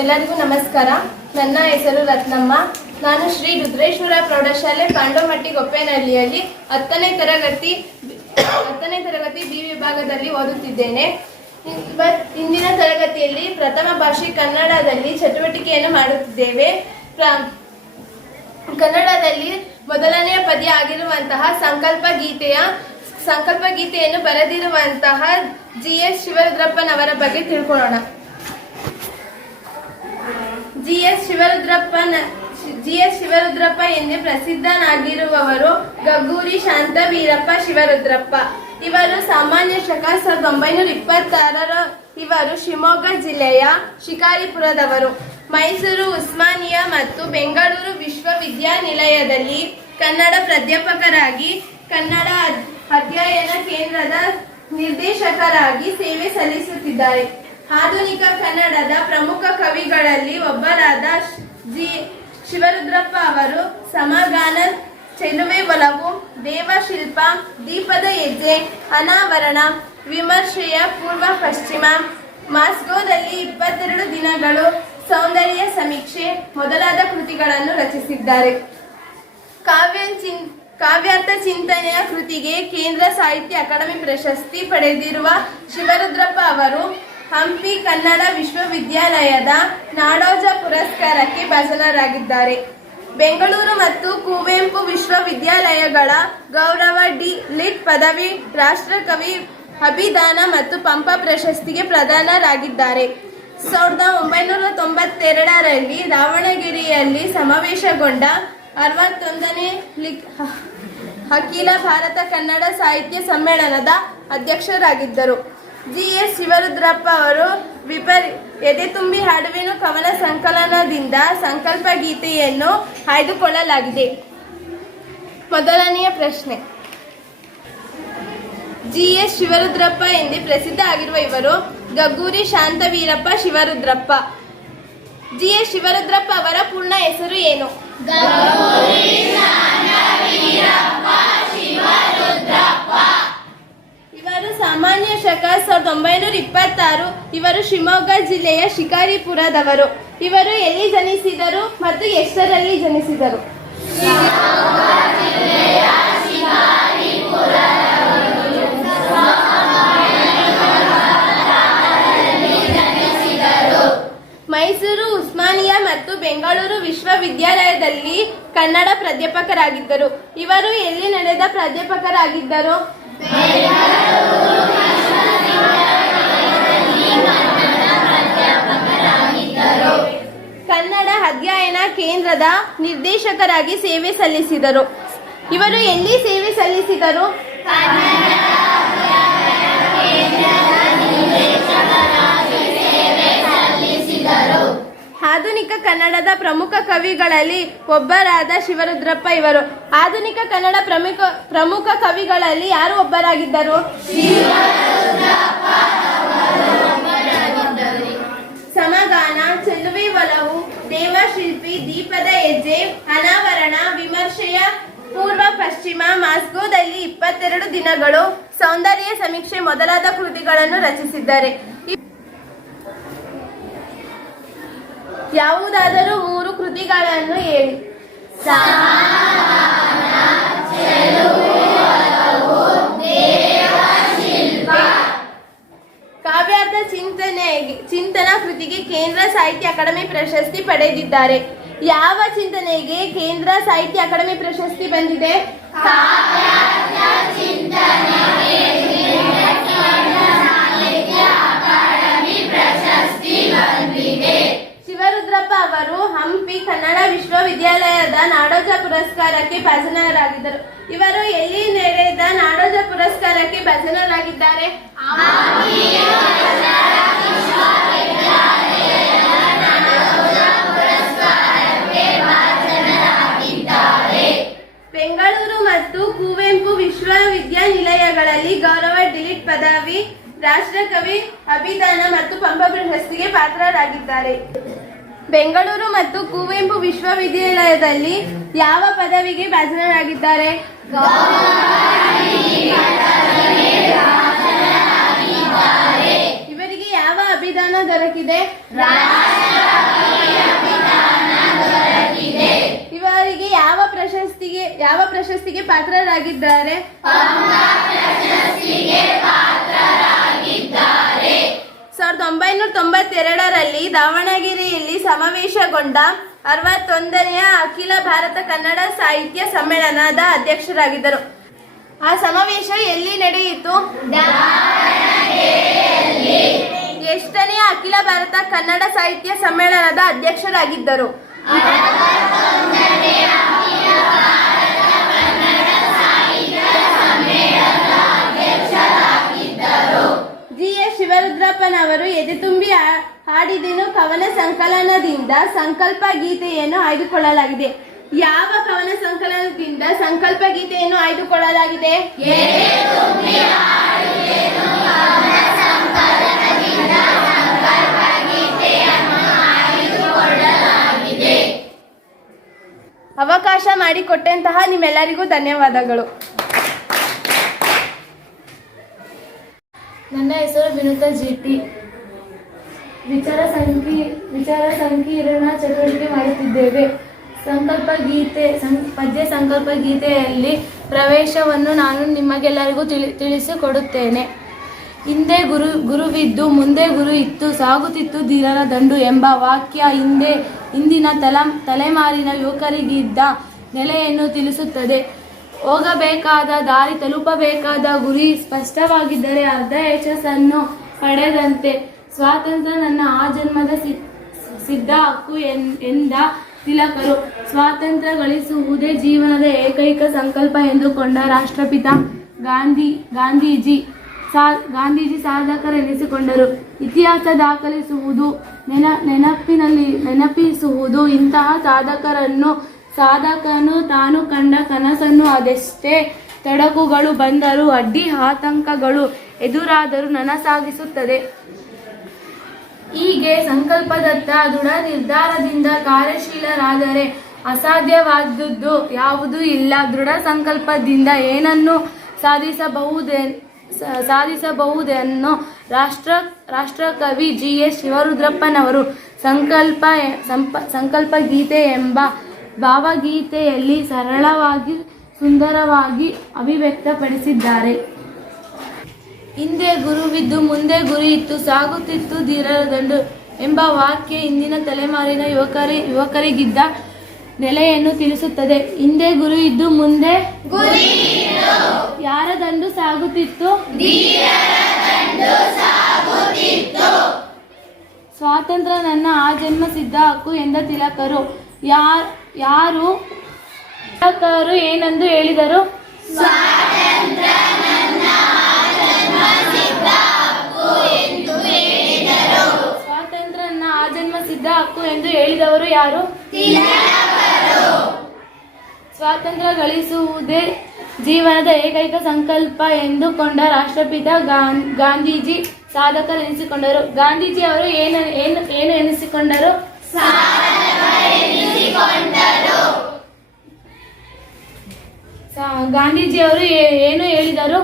ಎಲ್ಲರಿಗೂ ನಮಸ್ಕಾರ. ನನ್ನ ಹೆಸರು ರತ್ನಮ್ಮ. ನಾನು ಶ್ರೀ ರುದ್ರೇಶ್ವರ ಪ್ರೌಢಶಾಲೆ ಪಾಂಡೋಮಟ್ಟಿ ಗೊಪ್ಪೇನಹಳ್ಳಿಯಲ್ಲಿ ಹತ್ತನೇ ತರಗತಿ ಹತ್ತನೇ ತರಗತಿ ಬಿ ವಿಭಾಗದಲ್ಲಿ ಓದುತ್ತಿದ್ದೇನೆ. ಇಂದಿನ ತರಗತಿಯಲ್ಲಿ ಪ್ರಥಮ ಭಾಷೆ ಕನ್ನಡದಲ್ಲಿ ಚಟುವಟಿಕೆಯನ್ನು ಮಾಡುತ್ತಿದ್ದೇವೆ. ಕನ್ನಡದಲ್ಲಿ ಮೊದಲನೆಯ ಪದ್ಯ ಆಗಿರುವಂತಹ ಸಂಕಲ್ಪ ಗೀತೆಯ, ಸಂಕಲ್ಪ ಗೀತೆಯನ್ನು ಬರೆದಿರುವಂತಹ ಜಿ ಎಸ್ ಶಿವರುದ್ರಪ್ಪನವರ ಬಗ್ಗೆ ತಿಳ್ಕೊಳ್ಳೋಣ. ಜಿ ಎಸ್ ಶಿವರುದ್ರಪ್ಪನ ಜಿ ಎಸ್ ಶಿವರುದ್ರಪ್ಪ ಎಂದೇ ಪ್ರಸಿದ್ಧನಾಗಿರುವವರು ಗಗ್ಗೂರಿ ಶಾಂತವೀರಪ್ಪ ಶಿವರುದ್ರಪ್ಪ. ಇವರು ಸಾಮಾನ್ಯ ಶಕ ಸಾವಿರದ ಒಂಬೈನೂರ ಇಪ್ಪತ್ತಾರರ ಇವರು ಶಿವಮೊಗ್ಗ ಜಿಲ್ಲೆಯ ಶಿಕಾರಿಪುರದವರು. ಮೈಸೂರು, ಉಸ್ಮಾನಿಯಾ ಮತ್ತು ಬೆಂಗಳೂರು ವಿಶ್ವವಿದ್ಯಾನಿಲಯದಲ್ಲಿ ಕನ್ನಡ ಪ್ರಾಧ್ಯಾಪಕರಾಗಿ, ಕನ್ನಡ ಅಧ್ಯಯನ ಕೇಂದ್ರದ ನಿರ್ದೇಶಕರಾಗಿ ಸೇವೆ ಸಲ್ಲಿಸುತ್ತಿದ್ದಾರೆ. ಆಧುನಿಕ ಕನ್ನಡದ ಪ್ರಮುಖ ಕವಿಗಳಲ್ಲಿ ಒಬ್ಬರಾದ ಜಿ. ಶಿವರುದ್ರಪ್ಪ ಅವರು ಸಮಗಾನ ಚೆಲುವೆ ಒಲವು, ದೇವಶಿಲ್ಪ, ದೀಪದ ಹೆಜ್ಜೆ, ಅನಾವರಣ, ವಿಮರ್ಶೆಯ ಪೂರ್ವ ಪಶ್ಚಿಮ, ಮಾಸ್ಕೋದಲ್ಲಿ ಇಪ್ಪತ್ತೆರಡು ದಿನಗಳು ಸೌಂದರ್ಯ ಸಮೀಕ್ಷೆ ಮೊದಲಾದ ಕೃತಿಗಳನ್ನು ರಚಿಸಿದ್ದಾರೆ. ಕಾವ್ಯ ಚಿನ್, ಕಾವ್ಯಾರ್ಥ ಚಿಂತನೆಯ ಕೃತಿಗೆ ಕೇಂದ್ರ ಸಾಹಿತ್ಯ ಅಕಾಡೆಮಿ ಪ್ರಶಸ್ತಿ ಪಡೆದಿರುವ ಶಿವರುದ್ರಪ್ಪ ಅವರು ಹಂಪಿ ಕನ್ನಡ ವಿಶ್ವವಿದ್ಯಾಲಯದ ನಾಡೋಜ ಪುರಸ್ಕಾರಕ್ಕೆ ಭಾಜನರಾಗಿದ್ದಾರೆ. ಬೆಂಗಳೂರು ಮತ್ತು ಕುವೆಂಪು ವಿಶ್ವವಿದ್ಯಾಲಯಗಳ ಗೌರವ ಡಿ. ಲಿಟ್ ಪದವಿ ರಾಷ್ಟ್ರಕವಿ ಅಭಿದಾನ ಮತ್ತು ಪಂಪ ಪ್ರಶಸ್ತಿಗೆ ಪ್ರಧಾನರಾಗಿದ್ದಾರೆ. ಸಾವಿರದ ಒಂಬೈನೂರ ತೊಂಬತ್ತೆರಡರಲ್ಲಿ ದಾವಣಗೆರೆಯಲ್ಲಿ ಸಮಾವೇಶಗೊಂಡ ಅರವತ್ತೊಂದನೇ ಅಖಿಲ ಭಾರತ ಕನ್ನಡ ಸಾಹಿತ್ಯ ಸಮ್ಮೇಳನದ ಅಧ್ಯಕ್ಷರಾಗಿದ್ದರು. ಜಿ ಎಸ್ ಶಿವರುದ್ರಪ್ಪ ಅವರು ವಿಪರಿ ಎದೆ ತುಂಬಿ ಹಾಡುವೆನು ಕವನ ಸಂಕಲನದಿಂದ ಸಂಕಲ್ಪ ಗೀತೆಯನ್ನು ಆಯ್ದುಕೊಳ್ಳಲಾಗಿದೆ ಮೊದಲನೆಯ ಪ್ರಶ್ನೆ. ಜಿ ಎಸ್ ಶಿವರುದ್ರಪ್ಪ ಎಂದೇ ಪ್ರಸಿದ್ಧ ಆಗಿರುವ ಇವರು ಗಗ್ಗೂರಿ ಶಾಂತವೀರಪ್ಪ ಶಿವರುದ್ರಪ್ಪ. ಜಿ ಎಸ್ ಶಿವರುದ್ರಪ್ಪ ಅವರ ಪೂರ್ಣ ಹೆಸರು ಏನು? ಇವರು ಸಾಮಾನ್ಯ ಶಕ ಸಾವಿರದ ಒಂಬೈನೂರ ಇಪ್ಪತ್ತಾರು, ಇವರು ಶಿವಮೊಗ್ಗ ಜಿಲ್ಲೆಯ ಶಿಕಾರಿಪುರದವರು. ಇವರು ಎಲ್ಲಿ ಜನಿಸಿದರು ಮತ್ತು ಎಷ್ಟರಲ್ಲಿ ಜನಿಸಿದರು? ಮೈಸೂರು, ಉಸ್ಮಾನಿಯಾ ಮತ್ತು ಬೆಂಗಳೂರು ವಿಶ್ವವಿದ್ಯಾಲಯದಲ್ಲಿ ಕನ್ನಡ ಪ್ರಾಧ್ಯಾಪಕರಾಗಿದ್ದರು. ಇವರು ಎಲ್ಲಿ ನಡೆದ ಪ್ರಾಧ್ಯಾಪಕರಾಗಿದ್ದರು? ಕನ್ನಡ ಅಧ್ಯಯನ ಕೇಂದ್ರದ ನಿರ್ದೇಶಕರಾಗಿ ಸೇವೆ ಸಲ್ಲಿಸಿದರು. ಇವರು ಎಲ್ಲಿ ಸೇವೆ ಸಲ್ಲಿಸಿದರು? ಆಧುನಿಕ ಕನ್ನಡದ ಪ್ರಮುಖ ಕವಿಗಳಲ್ಲಿ ಒಬ್ಬರಾದ ಶಿವರುದ್ರಪ್ಪ ಇವರು. ಆಧುನಿಕ ಕನ್ನಡ ಪ್ರಮುಖ ಪ್ರಮುಖ ಕವಿಗಳಲ್ಲಿ ಯಾರು ಒಬ್ಬರಾಗಿದ್ದರು? ಸಮಗಾನ, ಚೆಲುವೆ ಒಲವು, ದೇವಶಿಲ್ಪಿ, ದೀಪದ ಹೆಜ್ಜೆ, ಅನಾವರಣ, ವಿಮರ್ಶೆಯ ಪೂರ್ವ ಪಶ್ಚಿಮ, ಮಾಸ್ಕೋದಲ್ಲಿ ಇಪ್ಪತ್ತೆರಡು ದಿನಗಳು ಸೌಂದರ್ಯ ಸಮೀಕ್ಷೆ ಮೊದಲಾದ ಕೃತಿಗಳನ್ನು ರಚಿಸಿದ್ದಾರೆ. ಯಾವುದಾದರೂ ಮೂರು ಕೃತಿಗಳನ್ನು ಹೇಳಿ. ಕಾವ್ಯಾರ್ಥ ಚಿಂತನೆ ಚಿಂತನಾ ಕೃತಿಗೆ ಕೇಂದ್ರ ಸಾಹಿತ್ಯ ಅಕಾಡೆಮಿ ಪ್ರಶಸ್ತಿ ಪಡೆದಿದ್ದಾರೆ. ಯಾವ ಚಿಂತನೆಗೆ ಕೇಂದ್ರ ಸಾಹಿತ್ಯ ಅಕಾಡೆಮಿ ಪ್ರಶಸ್ತಿ ಬಂದಿದೆ? ಪುರಸ್ಕಾರಕ್ಕೆ ಭಜನರಾಗಿದ್ದರು. ಇವರು ಎಲ್ಲಿ ನೆರೆದ ನಾಡೋಜ ಪುರಸ್ಕಾರಕ್ಕೆ ಭಜನರಾಗಿದ್ದಾರೆ? ಬೆಂಗಳೂರು ಮತ್ತು ಕುವೆಂಪು ವಿಶ್ವವಿದ್ಯಾನಿಲಯಗಳಲ್ಲಿ ಗೌರವ ಡಿಲಿಟ್ ಪದವಿ ರಾಷ್ಟ್ರಕವಿ ಅಭಿದಾನ ಮತ್ತು ಪಂಪ ಪ್ರಶಸ್ತಿಗೆ ಪಾತ್ರರಾಗಿದ್ದಾರೆ. ಬೆಂಗಳೂರು ಮತ್ತು ಕುವೆಂಪು ವಿಶ್ವವಿದ್ಯಾಲಯದಲ್ಲಿ ಯಾವ ಪದವಿಗೆ ಭಾಜನರಾಗಿದ್ದಾರೆ? ಇವರಿಗೆ ಯಾವ ಅಭಿದಾನ ದೊರಕಿದೆ? ಇವರಿಗೆ ಯಾವ ಪ್ರಶಸ್ತಿಗೆ ಯಾವ ಪ್ರಶಸ್ತಿಗೆ ಪಾತ್ರರಾಗಿದ್ದಾರೆ? ಸಾವಿರದ ಒಂಬೈನೂರ ತೊಂಬತ್ತೆರಡರಲ್ಲಿ ದಾವಣಗೆರೆಯಲ್ಲಿ ಸಮಾವೇಶಗೊಂಡ ಅರವತ್ತೊಂದನೆಯ ಅಖಿಲ ಭಾರತ ಕನ್ನಡ ಸಾಹಿತ್ಯ ಸಮ್ಮೇಳನದ ಅಧ್ಯಕ್ಷರಾಗಿದ್ದರು. ಆ ಸಮಾವೇಶ ಎಲ್ಲಿ ನಡೆಯಿತು? ಎಷ್ಟನೆಯ ಅಖಿಲ ಭಾರತ ಕನ್ನಡ ಸಾಹಿತ್ಯ ಸಮ್ಮೇಳನದ ಅಧ್ಯಕ್ಷರಾಗಿದ್ದರು? ಕವನ ಸಂಕಲನದಿಂದ ಸಂಕಲ್ಪ ಗೀತೆಯನ್ನು ಆಯ್ದುಕೊಳ್ಳಲಾಗಿದೆ. ಯಾವ ಕವನ ಸಂಕಲನದಿಂದ ಸಂಕಲ್ಪ ಗೀತೆಯನ್ನು ಆಯ್ದುಕೊಳ್ಳಲಾಗಿದೆ? ಅವಕಾಶ ಮಾಡಿಕೊಟ್ಟಂತಹ ನಿಮ್ಮೆಲ್ಲರಿಗೂ ಧನ್ಯವಾದಗಳು. ನನ್ನ ಹೆಸರು ವಿನುತಾ ಜಿಟಿ ವಿಚಾರ ಸಂಕಿ, ವಿಚಾರ ಸಂಕೀರ್ಣ ಚಟುವಟಿಕೆ ಮಾಡುತ್ತಿದ್ದೇವೆ. ಸಂಕಲ್ಪ ಗೀತೆ, ಸಂ, ಪದ್ಯ ಸಂಕಲ್ಪ ಗೀತೆಯಲ್ಲಿ ಪ್ರವೇಶವನ್ನು ನಾನು ನಿಮಗೆಲ್ಲರಿಗೂ ತಿಳಿ, ತಿಳಿಸಿಕೊಡುತ್ತೇನೆ. ಹಿಂದೆ ಗುರು, ಗುರುವಿದ್ದು, ಮುಂದೆ ಗುರು ಇತ್ತು, ಸಾಗುತ್ತಿತ್ತು ಧೀರರ ದಂಡು ಎಂಬ ವಾಕ್ಯ ಹಿಂದೆ ಇಂದಿನ ತಲ, ತಲೆಮಾರಿನ ಯುವಕರಿಗಿದ್ದ ನೆಲೆಯನ್ನು ತಿಳಿಸುತ್ತದೆ. ಹೋಗಬೇಕಾದ ದಾರಿ ತಲುಪಬೇಕಾದ ಗುರಿ ಸ್ಪಷ್ಟವಾಗಿದ್ದರೆ ಅರ್ಧ ಯಶಸ್ಸನ್ನು ಪಡೆದಂತೆ ಸ್ವಾತಂತ್ರ್ಯ ನನ್ನ ಆ ಜನ್ಮದ ಸಿದ್ಧ ಹಕ್ಕು ಎಂದ ತಿಲಕರು. ಸ್ವಾತಂತ್ರ್ಯ ಗಳಿಸುವುದೇ ಜೀವನದ ಏಕೈಕ ಸಂಕಲ್ಪ ಎಂದುಕೊಂಡ ರಾಷ್ಟ್ರಪಿತ ಗಾಂಧಿ ಗಾಂಧೀಜಿ ಸಾ ಗಾಂಧೀಜಿ ಸಾಧಕರೆನಿಸಿಕೊಂಡರು. ಇತಿಹಾಸ ದಾಖಲಿಸುವುದು ನೆನ ನೆನಪಿನಲ್ಲಿ ನೆನಪಿಸುವುದು ಇಂತಹ ಸಾಧಕರನ್ನು ಸಾಧಕನು ತಾನು ಕಂಡ ಕನಸನ್ನು ಅದೆಷ್ಟೇ ತಡಕುಗಳು ಬಂದರೂ, ಅಡ್ಡಿ ಆತಂಕಗಳು ಎದುರಾದರೂ ನನಸಾಗಿಸುತ್ತದೆ. ಹೀಗೆ ಸಂಕಲ್ಪದತ್ತ ದೃಢ ನಿರ್ಧಾರದಿಂದ ಕಾರ್ಯಶೀಲರಾದರೆ ಅಸಾಧ್ಯವಾದದ್ದು ಯಾವುದೂ ಇಲ್ಲ. ದೃಢ ಸಂಕಲ್ಪದಿಂದ ಏನನ್ನು ಸಾಧಿಸಬಹುದೇ ಸಾಧಿಸಬಹುದೆನ್ನು ರಾಷ್ಟ್ರ, ರಾಷ್ಟ್ರಕವಿ ಜಿ. ಎಸ್. ಶಿವರುದ್ರಪ್ಪನವರು ಸಂಕಲ್ಪ ಸಂಕಲ್ಪ ಗೀತೆ ಎಂಬ ಭಾವಗೀತೆಯಲ್ಲಿ ಸರಳವಾಗಿ, ಸುಂದರವಾಗಿ ಅಭಿವ್ಯಕ್ತಪಡಿಸಿದ್ದಾರೆ. ಹಿಂದೆ ಗುರುವಿದ್ದು ಮುಂದೆ ಗುರಿ ಇತ್ತು ಸಾಗುತ್ತಿತ್ತು ಧೀರರ ದಂಡು ಎಂಬ ವಾಕ್ಯ ಇಂದಿನ ತಲೆಮಾರಿನ ಯುವಕರಿ ಯುವಕರಿಗಿದ್ದ ನೆಲೆಯನ್ನು ತಿಳಿಸುತ್ತದೆ. ಹಿಂದೆ ಗುರು ಇದ್ದು ಮುಂದೆ ಯಾರ ದಂಡು ಸಾಗುತ್ತಿತ್ತು? ಸ್ವಾತಂತ್ರ್ಯ ನನ್ನ ಆ ಜನ್ಮ ಸಿದ್ಧ ಹಕ್ಕು ಎಂದ ತಿಲಕರು. ಯಾರು ಯಾರು ತಿಲಕರು ಏನೆಂದು ಹೇಳಿದರು? ಸ್ವಾತಂತ್ರ್ಯ ಆಜನ್ಮ ಸಿದ್ಧ ಹಕ್ಕು ಎಂದು ಹೇಳಿದವರು ಯಾರು? ಸ್ವಾತಂತ್ರ್ಯ ಗಳಿಸುವುದೇ ಜೀವನದ ಏಕೈಕ ಸಂಕಲ್ಪ ಎಂದುಕೊಂಡ ರಾಷ್ಟ್ರಪಿತ ಗಾಂಧೀಜಿ ಸಾಧಕರು ಎನಿಸಿಕೊಂಡರು ಗಾಂಧೀಜಿ ಅವರು ಏನು ಏನು ಏನು ಎನಿಸಿಕೊಂಡರು? ಗಾಂಧೀಜಿ ಅವರು ಏನು ಹೇಳಿದರು?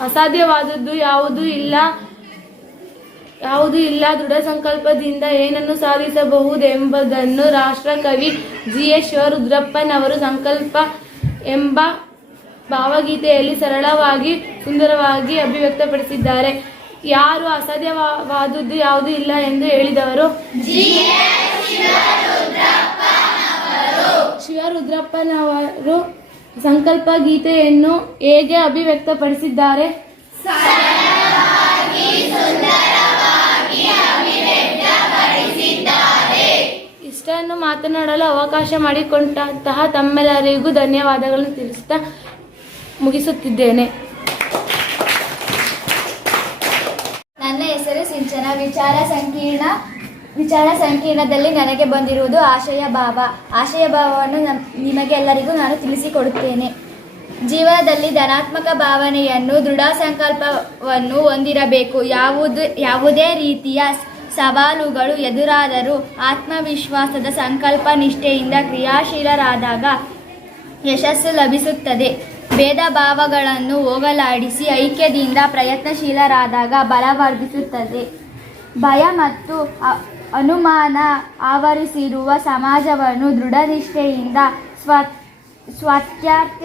ಅಸಾಧ್ಯವಾದದ್ದು ಯಾವುದು ಇಲ್ಲ ಯಾವುದೂ ಇಲ್ಲ ದೃಢ ಸಂಕಲ್ಪದಿಂದ ಏನನ್ನು ಸಾಧಿಸಬಹುದೆಂಬುದನ್ನು ರಾಷ್ಟ್ರಕವಿ ಜಿ. ಎಸ್. ಶಿವರುದ್ರಪ್ಪನವರು ಸಂಕಲ್ಪ ಎಂಬ ಭಾವಗೀತೆಯಲ್ಲಿ ಸರಳವಾಗಿ ಸುಂದರವಾಗಿ ಅಭಿವ್ಯಕ್ತಪಡಿಸಿದ್ದಾರೆ. ಯಾರು ಅಸಾಧ್ಯವಾದದ್ದು ಯಾವುದೂ ಇಲ್ಲ ಎಂದು ಹೇಳಿದವರು ಶಿವರುದ್ರಪ್ಪನವರು. ಸಂಕಲ್ಪ ಗೀತೆಯನ್ನು ಹೇಗೆ ಅಭಿವ್ಯಕ್ತಪಡಿಸಿದ್ದಾರೆ? ಇಷ್ಟನ್ನು ಮಾತನಾಡಲು ಅವಕಾಶ ಮಾಡಿಕೊಂಡಂತಹ ತಮ್ಮೆಲ್ಲರಿಗೂ ಧನ್ಯವಾದಗಳನ್ನು ತಿಳಿಸುತ್ತಾ ಮುಗಿಸುತ್ತಿದ್ದೇನೆ. ನನ್ನ ಹೆಸರು ಸಿಂಚನ ವಿಚಾರ ಸಂಕೀರ್ಣ. ವಿಚಾರ ಸಂಕೀರ್ಣದಲ್ಲಿ ನನಗೆ ಬಂದಿರುವುದು ಆಶಯ ಭಾವ. ಆಶಯ ಭಾವವನ್ನು ನಿಮಗೆ ಎಲ್ಲರಿಗೂ ನಾನು ತಿಳಿಸಿಕೊಡುತ್ತೇನೆ. ಜೀವನದಲ್ಲಿ ಧನಾತ್ಮಕ ಭಾವನೆಯನ್ನು, ದೃಢ ಸಂಕಲ್ಪವನ್ನು ಹೊಂದಿರಬೇಕು. ಯಾವುದು, ಯಾವುದೇ ರೀತಿಯ ಸವಾಲುಗಳು ಎದುರಾದರೂ ಆತ್ಮವಿಶ್ವಾಸದ ಸಂಕಲ್ಪ ನಿಷ್ಠೆಯಿಂದ ಕ್ರಿಯಾಶೀಲರಾದಾಗ ಯಶಸ್ಸು ಲಭಿಸುತ್ತದೆ. ಭೇದ ಭಾವಗಳನ್ನು ಹೋಗಲಾಡಿಸಿ ಐಕ್ಯದಿಂದ ಪ್ರಯತ್ನಶೀಲರಾದಾಗ ಬಲವರ್ಧಿಸುತ್ತದೆ ಭಯ ಮತ್ತು ಅನುಮಾನ ಆವರಿಸಿರುವ ಸಮಾಜವನ್ನು ದೃಢನಿಷ್ಠೆಯಿಂದ ಸ್ವ ಸ್ವಾತ್ಯಾರ್ಥ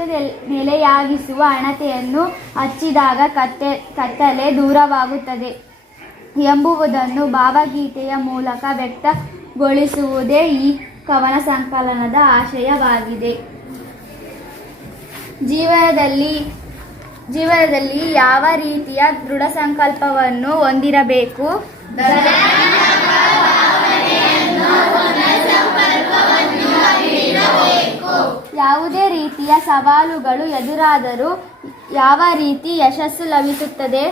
ನೆಲೆಯಾಗಿಸುವ ಹಣತೆಯನ್ನು ಹಚ್ಚಿದಾಗ ಕತ್ತೆ, ಕತ್ತಲೆ ದೂರವಾಗುತ್ತದೆ ಎಂಬುವುದನ್ನು ಭಾವಗೀತೆಯ ಮೂಲಕ ವ್ಯಕ್ತಗೊಳಿಸುವುದೇ ಈ ಕವನ ಸಂಕಲನದ ಆಶಯವಾಗಿದೆ. ಜೀವನದಲ್ಲಿ ಜೀವನದಲ್ಲಿ ಯಾವ ರೀತಿಯ ದೃಢ ಸಂಕಲ್ಪವನ್ನು ಹೊಂದಿರಬೇಕು? ಯಾವುದೇ ರೀತಿಯ ಸವಾಲುಗಳು ಎದುರಾದರೂ ಯಾವ ರೀತಿ ಯಶಸ್ಸು ಲಭಿಸುತ್ತದೆ?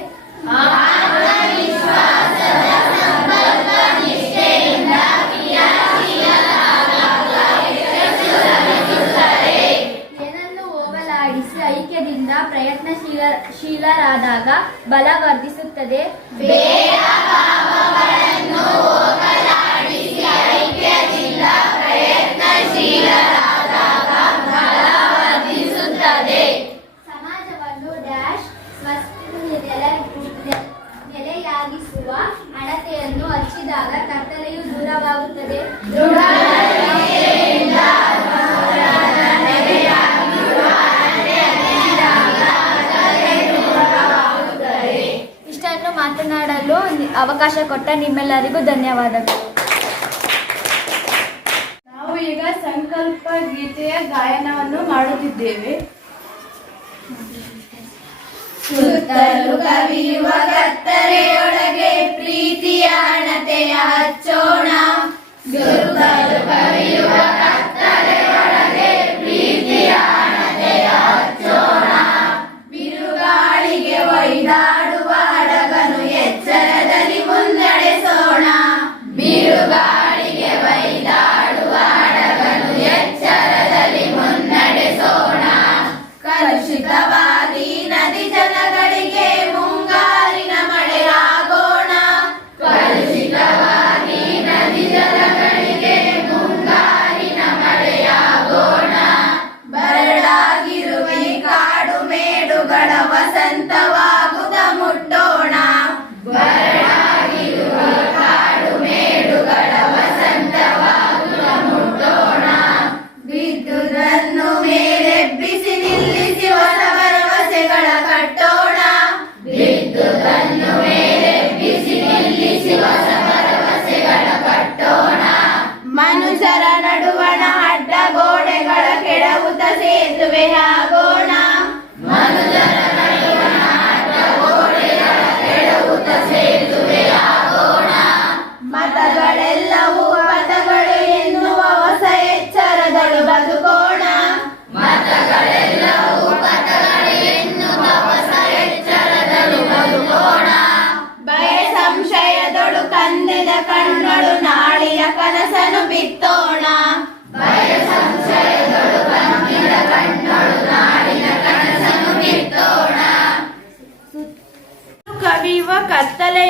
ಏನನ್ನು ಹೋಗಲಾಡಿಸಿ ಐಕ್ಯದಿಂದ ಪ್ರಯತ್ನಶೀಲ ಶೀಲರಾದಾಗ ಬಲ ವರ್ಧಿಸುತ್ತದೆ. ಸಮಾಜವನ್ನು ಡ್ಯಾಶ್ ನೆಲೆಯಾಗಿಸುವ ಅಳತೆಯನ್ನು ಹಚ್ಚಿದಾಗ ಕತ್ತಲೆಯು ದೂರವಾಗುತ್ತದೆ. ಇಷ್ಟನ್ನು ಮಾತನಾಡಲು ಅವಕಾಶ ಕೊಟ್ಟ ನಿಮ್ಮೆಲ್ಲರಿಗೂ ಧನ್ಯವಾದಗಳು ನಾವು ಈಗ ಸಂಕಲ್ಪ ಗೀತೆಯ ಗಾಯನವನ್ನು ಮಾಡುತ್ತಿದ್ದೇವೆ. ಸುತ್ತಲೂ ಕವಿಯುವ ಕತ್ತರೆಯೊಳಗೆ ಪ್ರೀತಿಯ ಹಣತೆಯ ಹಚ್ಚೋಣ. ಸುತ್ತಲೂ ಕವಿಯುವ ಕತ್ತರೆಯೊಳಗೆ ಪ್ರೀತಿಯ ಹಣತೆಯ ಹಚ್ಚೋಣ. ಬಿರುಗಾಳಿಗೆ ಒಯ್ದಾಡುವ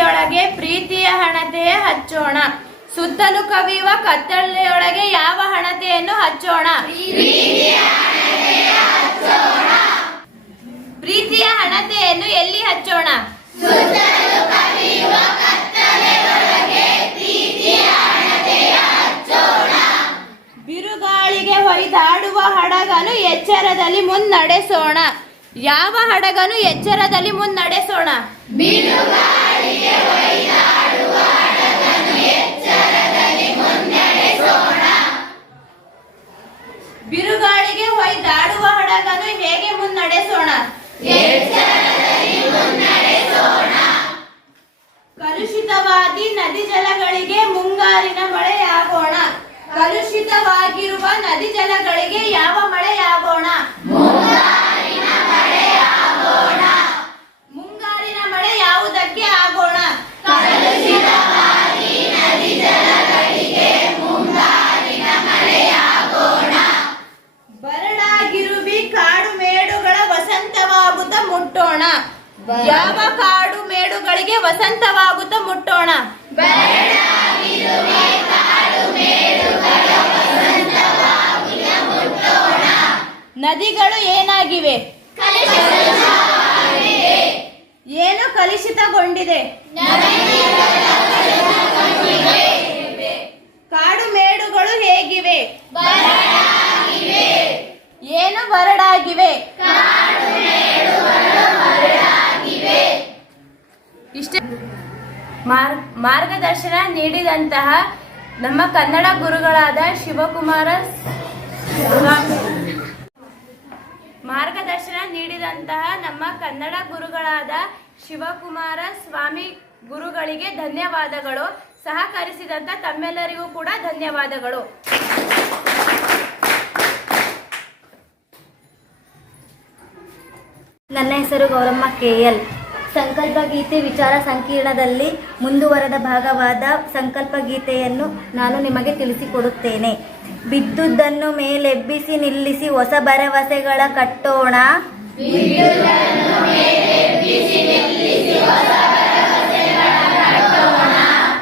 ಕತ್ತಲೆಯೊಳಗೆ ಪ್ರೀತಿಯ ಹಣತೆಯ ಹಚ್ಚೋಣ. ಸುತ್ತಲೂ ಕವಿಯುವ ಕತ್ತಲೆಯೊಳಗೆ ಯಾವ ಹಣತೆಯನ್ನು ಹಚ್ಚೋಣ? ಪ್ರೀತಿಯ ಹಣತೆಯನ್ನು ಎಲ್ಲಿ ಹಚ್ಚೋಣ? ಬಿರುಗಾಳಿಗೆ ಹೊಯ್ದಾಡುವ ಹಡಗನು ಎಚ್ಚರದಲ್ಲಿ ಮುನ್ನಡೆಸೋಣ. ಯಾವ ಹಡಗನು ಎಚ್ಚರದಲ್ಲಿ ಮುನ್ನಡೆಸೋಣ? ಬಿರುಗಾಳಿಗೆ ಹೊಯ್ದಾಡುವ ಹಡಗನ್ನು ಹೇಗೆ ಮುನ್ನಡೆಸೋಣ? ಕಲುಷಿತವಾದಿ ನದಿ ಜಲಗಳಿಗೆ ಮುಂಗಾರಿನ ಮಳೆಯಾಗೋಣ. ಕಲುಷಿತವಾಗಿರುವ ನದಿ ಜಲಗಳಿಗೆ ಯಾವ ಮಳೆಯಾಗೋಣ? ಮುಂಗಾರಿನ ಮುಟ್ಟೋಣ. ಯಾವ ಕಾಡು ಮೇಡುಗಳಿಗೆ ವಸಂತವಾಗುತ್ತ ಮುಟ್ಟೋಣ. ನದಿಗಳು ಏನಾಗಿವೆ? ಏನು ಕಲುಷಿತಗೊಂಡಿದೆ? ಕಾಡು ಮೇಡುಗಳು ಹೇಗಿವೆ? ಮಾರ್, ಮಾರ್ಗದರ್ಶನ ನೀಡಿದಂತಹ ನಮ್ಮ ಕನ್ನಡ ಗುರುಗಳಾದ ಶಿವಕುಮಾರ ಮಾರ್ಗದರ್ಶನ ನೀಡಿದಂತಹ ನಮ್ಮ ಕನ್ನಡ ಗುರುಗಳಾದ ಶಿವಕುಮಾರ ಸ್ವಾಮಿ ಗುರುಗಳಿಗೆ ಧನ್ಯವಾದಗಳು. ಸಹಕರಿಸಿದಂತ ತಮ್ಮೆಲ್ಲರಿಗೂ ಕೂಡ ಧನ್ಯವಾದಗಳು. ನನ್ನ ಹೆಸರು ಗೌರಮ್ಮ ಕೆ ಎಲ್. ಸಂಕಲ್ಪ ಗೀತೆ ವಿಚಾರ ಸಂಕಿರಣದಲ್ಲಿ ಮುಂದುವರೆದ ಭಾಗವಾದ ಸಂಕಲ್ಪ ಗೀತೆಯನ್ನು ನಾನು ನಿಮಗೆ ತಿಳಿಸಿಕೊಡುತ್ತೇನೆ. ಬಿದ್ದುದನ್ನು ಮೇಲೆಬ್ಬಿಸಿ ನಿಲ್ಲಿಸಿ ಹೊಸ ಭರವಸೆಗಳ ಕಟ್ಟೋಣ.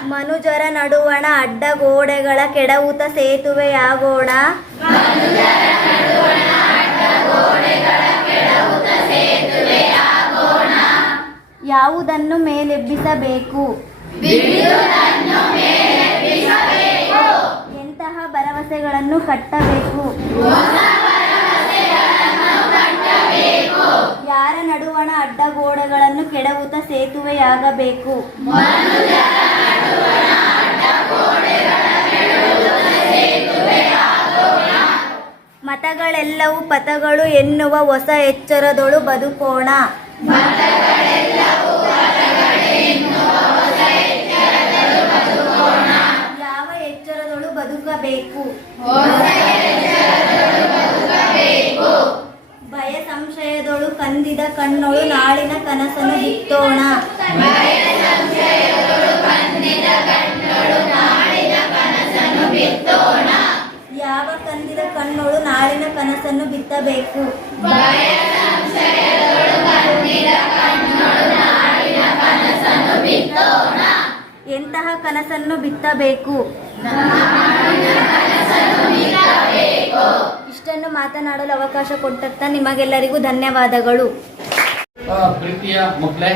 ಮನುಜರ ನಡುವಣ ಅಡ್ಡಗೋಡೆಗಳ ಕೆಡವುತ ಸೇತುವೆಯಾಗೋಣ. ಯಾವುದನ್ನು ಮೇಲೆಬ್ಬಿಸಬೇಕು? ಎಂತಹ ಭರವಸೆಗಳನ್ನು ಕಟ್ಟಬೇಕು? ಯಾರ ನಡುವಣ ಅಡ್ಡಗೋಡೆಗಳನ್ನು ಕೆಡವುತ ಸೇತುವೆಯಾಗಬೇಕು? ಮತಗಳೆಲ್ಲವೂ ಪಥಗಳು ಎನ್ನುವ ಹೊಸ ಎಚ್ಚರದೊಳು ಬದುಕೋಣ. ಭಯ ಸಂಶಯದೊಳು ಕಂದಿದ ಕಣ್ಣೊಳು ನಾಳಿನ ಕನಸನ್ನು ಬಿತ್ತೋಣ. ಯಾವ ಕಂದಿದ ಕಣ್ಣೊಳು ನಾಳಿನ ಕನಸನ್ನು ಬಿತ್ತಬೇಕು? ಎಂತಹ ಕನಸನ್ನು ಬಿತ್ತಬೇಕು? ಇಷ್ಟನ್ನು ಮಾತನಾಡಲು ಅವಕಾಶ ಕೊಟ್ಟಂತ ನಿಮಗೆಲ್ಲರಿಗೂ ಧನ್ಯವಾದಗಳು. ಪ್ರೀತಿಯ ಮಕ್ಕಳೇ,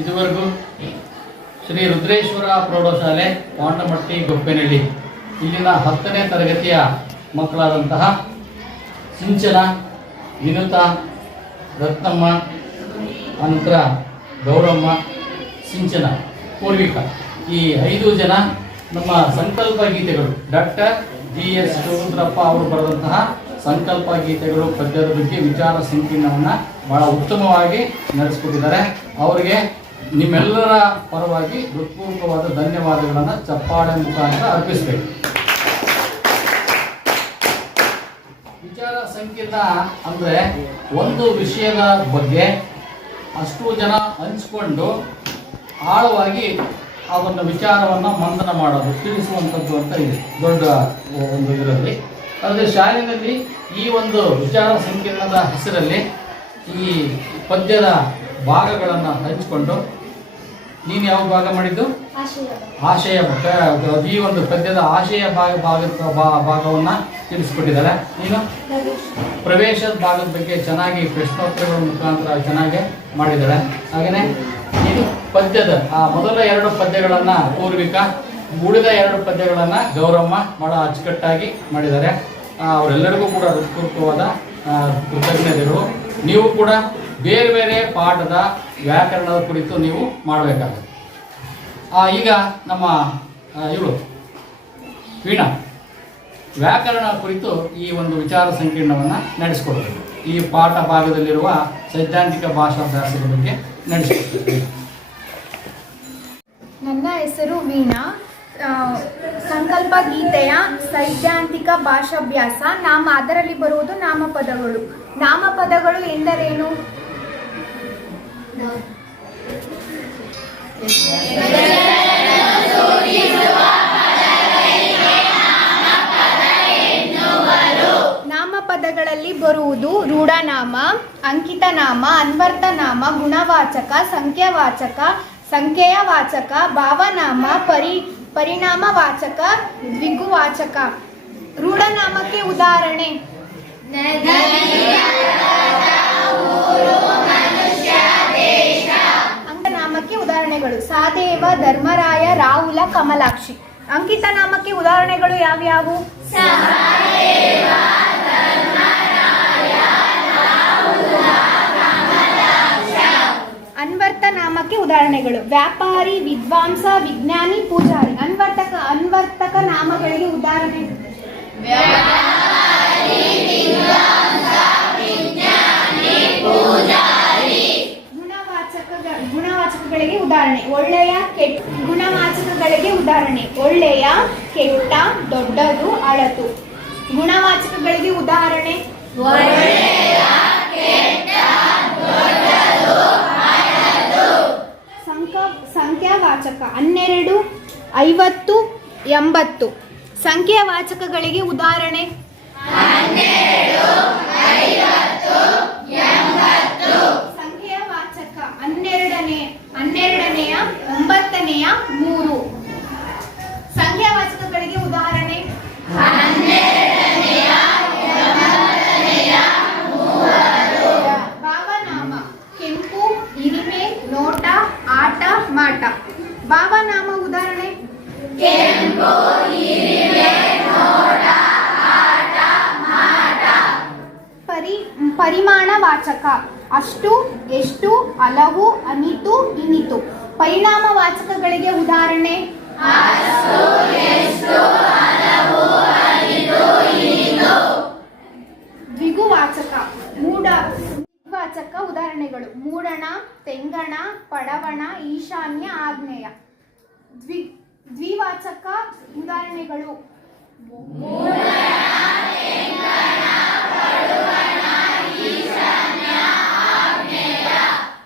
ಇದುವರೆಗೂ ಶ್ರೀ ರುದ್ರೇಶ್ವರ ಪ್ರೌಢಶಾಲೆ ಪಾಂಡಮಟ್ಟಿ ಗೊಪ್ಪೆನಹಳ್ಳಿ ಇಲ್ಲಿನ ಹತ್ತನೇ ತರಗತಿಯ ಮಕ್ಕಳಾದಂತಹ ಸಿಂಚನ, ವಿನುತ, ರತ್ನಮ್ಮ, ಅನಂತರ ಗೌರಮ್ಮ, ಸಿಂಚನ ಪೂರ್ವಿಕ. ಈ ಐದು ಜನ ನಮ್ಮ ಸಂಕಲ್ಪ ಗೀತೆಗಳು ಡಾಕ್ಟರ್ ಜಿ ಎಸ್ ಶಿವರುದ್ರಪ್ಪ ಅವರು ಬರೆದಂತಹ ಸಂಕಲ್ಪ ಗೀತೆಗಳು ಪದ್ಯದ ಬಗ್ಗೆ ವಿಚಾರ ಸಂಕಿರಣವನ್ನು ಬಹಳ ಉತ್ತಮವಾಗಿ ನಡೆಸಿಕೊಟ್ಟಿದ್ದಾರೆ. ಅವರಿಗೆ ನಿಮ್ಮೆಲ್ಲರ ಪರವಾಗಿ ಹೃತ್ಪೂರ್ವಕವಾದ ಧನ್ಯವಾದಗಳನ್ನು ಚಪ್ಪಾಳೆ ಮುಖಾಂತರ ಅರ್ಪಿಸಬೇಕು. ವಿಚಾರ ಸಂಕೀರ್ಣ ಅಂದರೆ ಒಂದು ವಿಷಯದ ಬಗ್ಗೆ ಅಷ್ಟು ಜನ ಹಂಚ್ಕೊಂಡು ಆಳವಾಗಿ ಅದನ್ನು ವಿಚಾರವನ್ನು ಮಂಥನ ಮಾಡೋದು, ತಿಳಿಸುವಂಥದ್ದು ಅಂತ ಇದೆ, ದೊಡ್ಡ ಒಂದು ಇದರಲ್ಲಿ. ಆದರೆ ಶಾಲೆಯಲ್ಲಿ ಈ ಒಂದು ವಿಚಾರ ಸಂಕಿರಣದ ಹೆಸರಲ್ಲಿ ಈ ಪದ್ಯದ ಭಾಗಗಳನ್ನು ಹಂಚಿಕೊಂಡು, ನೀನು ಯಾವ ಭಾಗ ಮಾಡಿದ್ದು? ಆಶಯ ಈ ಒಂದು ಪದ್ಯದ ಆಶಯ ಭಾಗ ಭಾಗವನ್ನು ಭಾಗವನ್ನ ತಿಳಿಸ್ಕೊಟ್ಟಿದ್ದಾರೆ. ನೀನು? ಪ್ರವೇಶದ ಭಾಗದ ಬಗ್ಗೆ ಚೆನ್ನಾಗಿ ಪ್ರಶ್ನೋತ್ತರಗಳ ಮುಖಾಂತರ ಚೆನ್ನಾಗಿ ಮಾಡಿದ್ದಾರೆ ಹಾಗೆಯೇ ನೀನು ಪದ್ಯದ, ಆ, ಮೊದಲ ಎರಡು ಪದ್ಯಗಳನ್ನ ಪೂರ್ವಿಕ, ಉಳಿದ ಎರಡು ಪದ್ಯಗಳನ್ನ ಗೌರಮ್ಮ ಬಹಳ ಅಚ್ಚುಕಟ್ಟಾಗಿ ಮಾಡಿದ್ದಾರೆ. ಅವರೆಲ್ಲರಿಗೂ ಕೂಡ ಹೃತ್ಪೂರ್ವಕವಾದ ಕೃತಜ್ಞತೆಗಳು. ನೀವು ಕೂಡ ಬೇರೆ ಬೇರೆ ಪಾಠದ ವ್ಯಾಕರಣದ ಕುರಿತು ನೀವು ಮಾಡಬೇಕಾಗುತ್ತೆ. ಈಗ ನಮ್ಮ ಇವರು, ವೀಣಾ. ವ್ಯಾಕರಣ ಕುರಿತು ಈ ಒಂದು ವಿಚಾರ ಸಂಕೀರ್ಣವನ್ನು ನಡೆಸಿಕೊಡ್ಬೇಕು. ಈ ಪಾಠ ಭಾಗದಲ್ಲಿರುವ ಸೈದ್ಧಾಂತಿಕ ಭಾಷಾಭ್ಯಾಸದ ಬಗ್ಗೆ ನಡೆಸಿಕೊಡ್ಬೇಕು. ನನ್ನ ಹೆಸರು ವೀಣಾ. ಸಂಕಲ್ಪ ಗೀತೆಯ ಸೈದ್ಧಾಂತಿಕ ಭಾಷಾಭ್ಯಾಸ. ನಾಮ ಅದರಲ್ಲಿ ಬರುವುದು ನಾಮಪದಗಳು. ನಾಮಪದಗಳು ಎಂದರೇನು? ನಾಮಪದಗಳಲ್ಲಿ ಬರುವುದು ರೂಢನಾಮ, ಅಂಕಿತನಾಮ ಅನ್ವರ್ಥನಾಮ ಗುಣವಾಚಕ, ಸಂಖ್ಯಾವಾಚಕ ಸಂಖ್ಯೆಯ ವಾಚಕ ಭಾವನಾಮ, ಪರಿ ಪರಿಣಾಮ ವಾಚಕ ದ್ವಿಂಗು ವಾಚಕ ರೂಢನಾಮಕ್ಕೆ ಉದಾಹರಣೆ. ಅಂಕನಾಮಕ್ಕೆ ಉದಾಹರಣೆಗಳು. ಸಾದೇವ ಧರ್ಮರಾಯ, ರಾಹುಲ, ಕಮಲಾಕ್ಷಿ. ಅಂಕಿತ ನಾಮಕ್ಕೆ ಉದಾಹರಣೆಗಳು ಯಾವ್ಯಾವು? ಅನ್ವರ್ಥ ನಾಮಕ್ಕೆ ಉದಾಹರಣೆಗಳು. ವ್ಯಾಪಾರಿ, ವಿದ್ವಾಂಸ, ವಿಜ್ಞಾನಿ, ಪೂಜಾರಿ. ಅನ್ವರ್ತಕ ಅನ್ವರ್ತಕ ನಾಮಗಳಿಗೆ ಉದಾಹರಣೆ. ಗುಣವಾಚಕ, ಗುಣವಾಚಕಗಳಿಗೆ ಉದಾಹರಣೆ. ಒಳ್ಳೆಯ, ಕೆಟ್ಟ, ಗುಣವಾಚಕಗಳಿಗೆ ಉದಾಹರಣೆ. ಒಳ್ಳೆಯ, ಕೆಟ್ಟ, ದೊಡ್ಡದು, ಅಳತು. ಗುಣವಾಚಕಗಳಿಗೆ ಉದಾಹರಣೆ. ಸಂಕ ಸಂಖ್ಯಾವಾಚಕ ಹನ್ನೆರಡು ಐವತ್ತು ಎಂಬತ್ತು. ಸಂಖ್ಯಾವಾಚಕಗಳಿಗೆ ಉದಾಹರಣೆ. ಸಂಖ್ಯಾವಾಚಕ ಹನ್ನೆರಡನೇ ಹನ್ನೆರಡನೆಯ ಒಂಬತ್ತನೆಯ ಮೂರು. ಭಾವನಾಮ ಉದಾಹರಣೆ. ಪರಿ, ಪರಿಮಾಣ ವಾಚಕ. ಅಷ್ಟು, ಎಷ್ಟು ಹಲವು ಅನಿತು ಇನಿತು ಪರಿಣಾಮ ವಾಚಕಗಳಿಗೆ ಉದಾಹರಣೆ. ದ್ವಿಗುವಾಚಕ. ಮೂಡ ದ್ವಿಗುವಾಚಕ ಉದಾಹರಣೆಗಳು. ಮೂಡಣ, ತೆಂಗಣ, ಪಡವಣ, ಈಶಾನ್ಯ, ಆಗ್ನೇಯ. ದ್ವಿ, ದ್ವಿವಾಚಕ ಉದಾಹರಣೆಗಳು.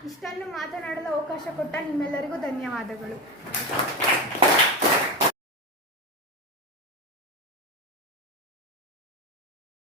ಇಷ್ಟನ್ನು ಮಾತನಾಡಲು ಅವಕಾಶ ಕೊಟ್ಟ ನಿಮ್ಮೆಲ್ಲರಿಗೂ ಧನ್ಯವಾದಗಳು.